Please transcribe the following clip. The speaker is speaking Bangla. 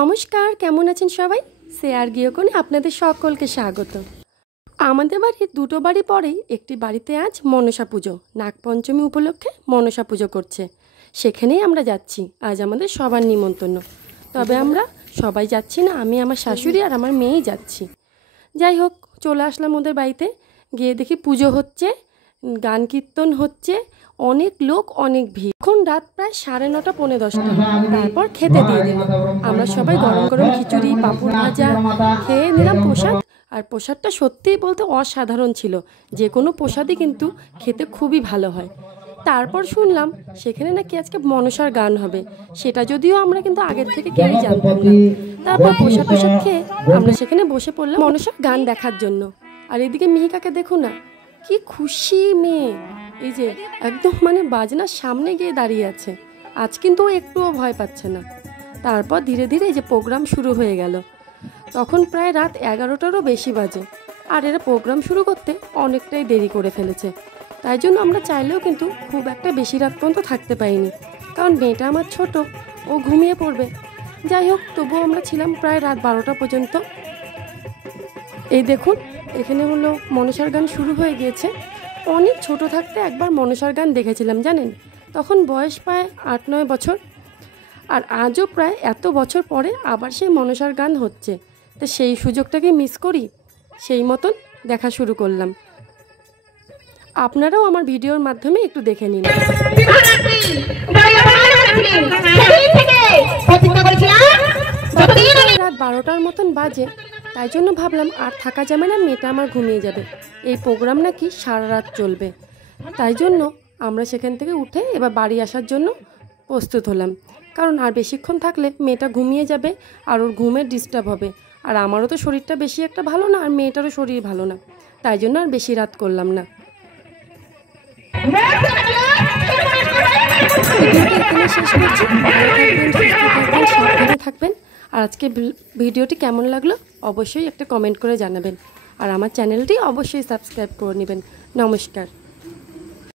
নমস্কার, কেমন আছেন সবাই? শেয়ার গৃহকোণে আপনাদের সকলকে স্বাগত। আমাদের বাড়ির দুটো বাড়ি পরেই একটি বাড়িতে আজ মনসা পুজো, নাগপঞ্চমী উপলক্ষে মনসা পুজো করছে। সেখানেই আমরা যাচ্ছি। আজ আমাদের সবার নিমন্ত্রণ। তবে আমরা সবাই যাচ্ছি না, আমি আমার শাশুড়ি আর আমার মেয়েই যাচ্ছি। যাই হোক, চলে আসলাম ওদের বাড়িতে। গিয়ে দেখি পুজো হচ্ছে, গান কীর্তন হচ্ছে, অনেক লোক, অনেক ভিড়। এখন রাত প্রায় 9:30 পৌনে 10টা। তারপর খেতে দিয়ে দিল। আমরা সবাই গরম গরম খিচুড়ি, পাঁপড় ভাজা খেয়ে নিলাম প্রসাদ। আর প্রসাদটা সত্যিই বলতে অসাধারণ ছিল। যে কোনো প্রসাদই কিন্তু খেতে খুবই ভালো হয়। তারপর শুনলাম সেখানে নাকি আজকে মনসার গান হবে। সেটা যদিও আমরা কিন্তু আগের থেকে কেউই জানতাম না। তারপর প্রসাদ খেয়ে আমরা সেখানে বসে পড়লাম মনসার গান দেখার জন্য। আর এদিকে মিহিকাকে দেখো না, কি খুশি মেয়ে। এই যে একদম বাজনার সামনে গিয়ে দাঁড়িয়ে আছে। আজ কিন্তু ও একটুও ভয় পাচ্ছে না। তারপর ধীরে ধীরে এই যে প্রোগ্রাম শুরু হয়ে গেল। তখন প্রায় রাত 11টারও বেশি বাজে। আর এরা প্রোগ্রাম শুরু করতে অনেকটাই দেরি করে ফেলেছে। তাই জন্য আমরা চাইলেও কিন্তু খুব একটা বেশি রাত পর্যন্ত থাকতে পারিনি, কারণ মেয়েটা আমার ছোট, ও ঘুমিয়ে পড়বে। যাই হোক, তবুও আমরা ছিলাম প্রায় রাত 12টা পর্যন্ত। এই দেখুন, এখানে হলো মনসার গান শুরু হয়ে গিয়েছে। অনেক ছোট থাকতে একবার মনসার গান দেখেছিলাম জানেন, তখন বয়স প্রায় 8-9 বছর। আর আজও প্রায় এত বছর পরে আবার সেই মনসার গান হচ্ছে। তো সেই সুযোগটাকে মিস করি, সেই মতন দেখা শুরু করলাম। আপনারাও আমার ভিডিওর মাধ্যমে একটু দেখে নিন। রাত 12টার মতন বাজে, তাই জন্য ভাবলাম আর থাকা যাবে না, মেয়েটা আমার ঘুমিয়ে যাবে। এই প্রোগ্রাম নাকি সারা রাত চলবে। তাই জন্য আমরা সেখান থেকে উঠে এবার বাড়ি আসার জন্য প্রস্তুত হলাম, কারণ আর বেশিক্ষণ থাকলে মেয়েটা ঘুমিয়ে যাবে আর ওর ঘুমের ডিস্টার্ব হবে। আর আমারও তো শরীরটা বেশি একটা ভালো না, আর মেয়েটারও শরীর ভালো না। তাই জন্য আর বেশি রাত করলাম না। এখানে শেষ করছি। ভালো থাকবেন, সুস্থ থাকবেন, সাবধানে থাকবেন। আর আজকে ভিডিওটি কেমন লাগলো অবশ্যই একটা কমেন্ট করে জানাবেন। আর আমার চ্যানেলটি অবশ্যই সাবস্ক্রাইব করে নেবেন। নমস্কার।